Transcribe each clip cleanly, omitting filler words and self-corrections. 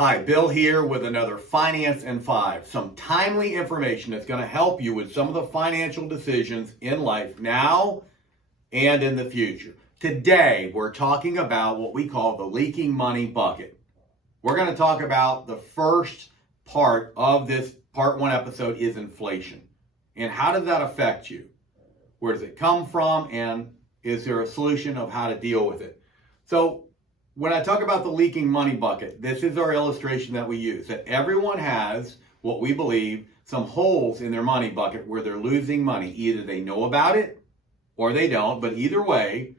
Hi, Bill here with another Finance in 5. Some timely information that's going to help you with some of the financial decisions in life now and in the future. Today, we're talking about what we call the leaking money bucket. We're going to talk about the first part of this part 1 episode is inflation. And how does that affect you? Where does it come from? And is there a solution of how to deal with it? So when I talk about the leaking money bucket, this is our illustration that we use, that everyone has what we believe some holes in their money bucket where they're losing money. Either they know about it or they don't, but either way,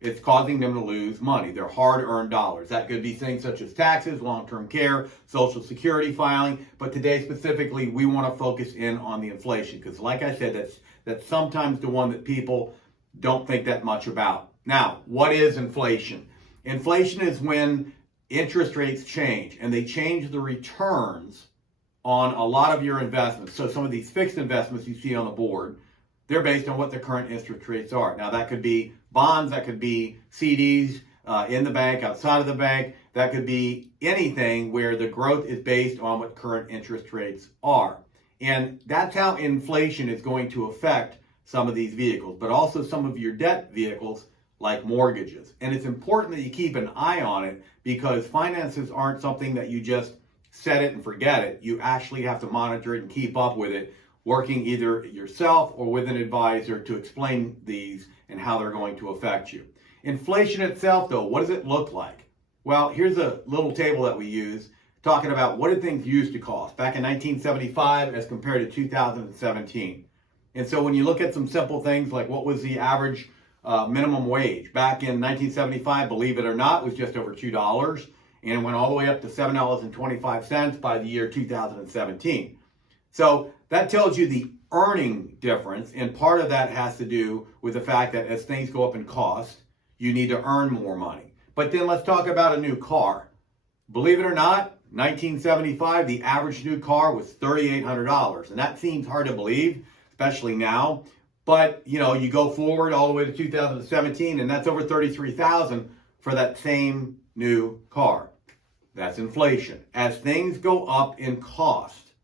it's causing them to lose money, their hard-earned dollars. That could be things such as taxes, long-term care, Social Security filing, but today specifically, we want to focus in on the inflation because like I said, that's sometimes the one that people don't think that much about. Now, what is inflation? Inflation is when interest rates change and they change the returns on a lot of your investments. So some of these fixed investments you see on the board, they're based on what the current interest rates are. Now that could be bonds, that could be CDs in the bank, outside of the bank, that could be anything where the growth is based on what current interest rates are. And that's how inflation is going to affect some of these vehicles, but also some of your debt vehicles like mortgages. And it's important that you keep an eye on it because finances aren't something that you just set it and forget it. You actually have to monitor it and keep up with it, working either yourself or with an advisor to explain these and how they're going to affect you. Inflation itself, though, what does it look like? Well, here's a little table that we use talking about what did things used to cost back in 1975 as compared to 2017. And so when you look at some simple things like what was the average minimum wage back in 1975, believe it or not, was just over $2 and went all the way up to $7.25 by the year 2017. So that tells you the earning difference, and part of that has to do with the fact that as things go up in cost, you need to earn more money. But then let's talk about a new car. Believe it or not, 1975, the average new car was $3,800, and that seems hard to believe, especially now. But, you know, you go forward all the way to 2017, and that's over $33,000 for that same new car. That's inflation. As things go up in cost,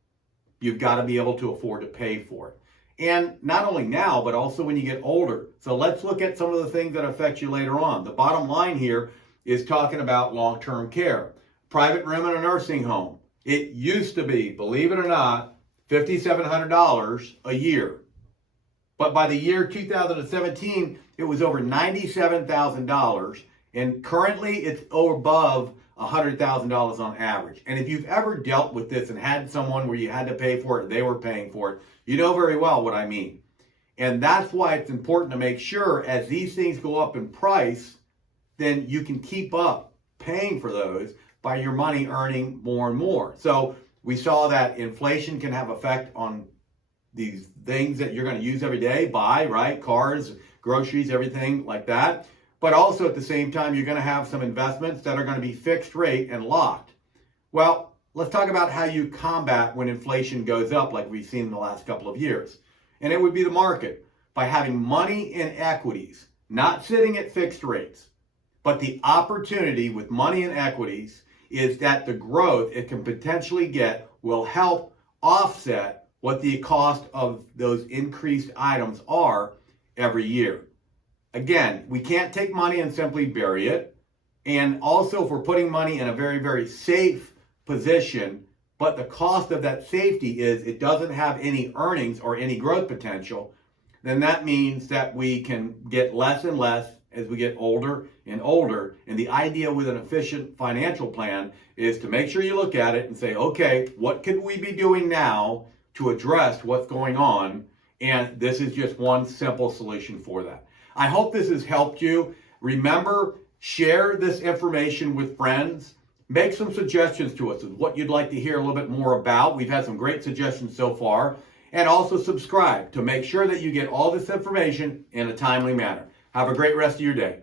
you've got to be able to afford to pay for it. And not only now, but also when you get older. So let's look at some of the things that affect you later on. The bottom line here is talking about long-term care. Private room in a nursing home. It used to be, believe it or not, $5,700 a year. But by the year 2017, it was over $97,000. And currently, it's above $100,000 on average. And if you've ever dealt with this and had someone where you had to pay for it, they were paying for it, you know very well what I mean. And that's why it's important to make sure as these things go up in price, then you can keep up paying for those by your money earning more and more. So we saw that inflation can have effect on these things that you're going to use every day, buy, right? Cars, groceries, everything like that. But also at the same time, you're going to have some investments that are going to be fixed rate and locked. Well, let's talk about how you combat when inflation goes up like we've seen in the last couple of years. And it would be the market by having money in equities, not sitting at fixed rates. But the opportunity with money in equities is that the growth it can potentially get will help offset what the cost of those increased items are every year. Again, we can't take money and simply bury it. And also, if we're putting money in a very, very safe position, but the cost of that safety is it doesn't have any earnings or any growth potential, then that means that we can get less and less as we get older and older. And the idea with an efficient financial plan is to make sure you look at it and say, okay, what could we be doing now to address what's going on? And this is just one simple solution for that. I hope this has helped you. Remember, share this information with friends. Make some suggestions to us of what you'd like to hear a little bit more about. We've had some great suggestions so far. And also subscribe to make sure that you get all this information in a timely manner. Have a great rest of your day.